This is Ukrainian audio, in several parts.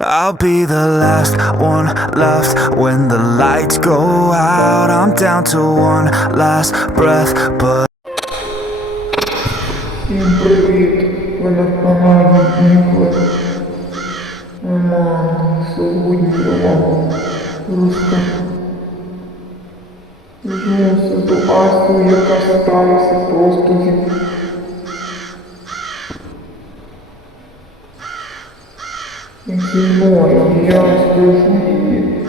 I'll be the last one left when the lights go out. I'm down to one last breath, but. Всім привіт! Ви на каналі Нікле. Мама, сьогодні я вам розкажу. Візьму ситуацію, яка сталася просто зі Зі мною. Я розкажу її.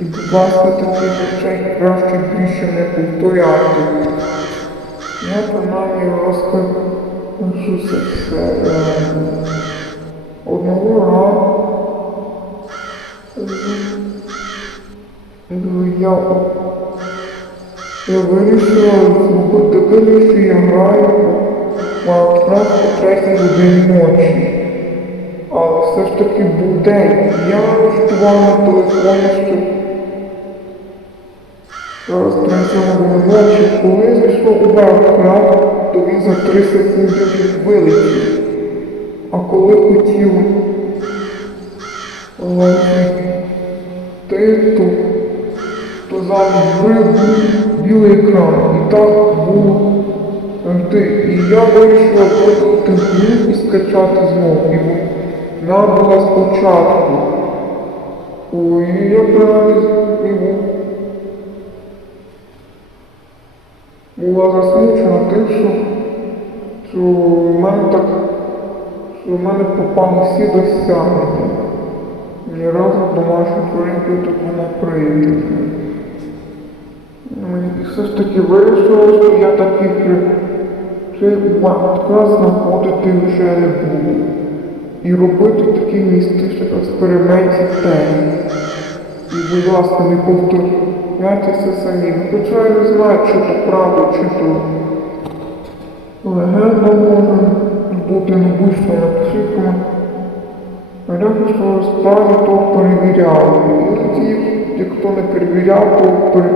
І, будь ласка, таких речей краще більше не повторяти. Я принаймні розкажу все. Одного разу я, я вирішила вирішив, що я граю Майнкрафт о третій годині ночі. Але все ж таки був день. Я налаштував на телефоні, що Зараз третя година ночі, коли зайшов у Варкрафт, то він за 3 секунди вилетів. А коли хотів ти, то, замість був білий екран. І так було завжди. І я вирішила продати гру і скачати знову. Вона була спочатку. Ой, я принаймні була засмучена тим, що, що в мене так, що в мене попали всі досягнення. Ні разу таку не прийти. Ну, і все ж таки вирішила, що я цей Майнкрафт знаходити вже не буду. І робити такий містичний експериментів теж. І, будь ласка, не повторяйтеся самі. Хоча я не знаю, чи то правда, чи то легенда може бути напишіть коментарі. Я що розправи, то перевіряли. І як хто не перевіряв, то пере...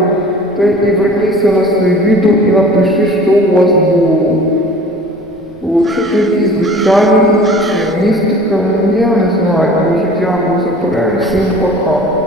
Та і верніться на своє відео і напишіть, що у вас було. Лучше якісь звичайні чи містика, ну я не знаю,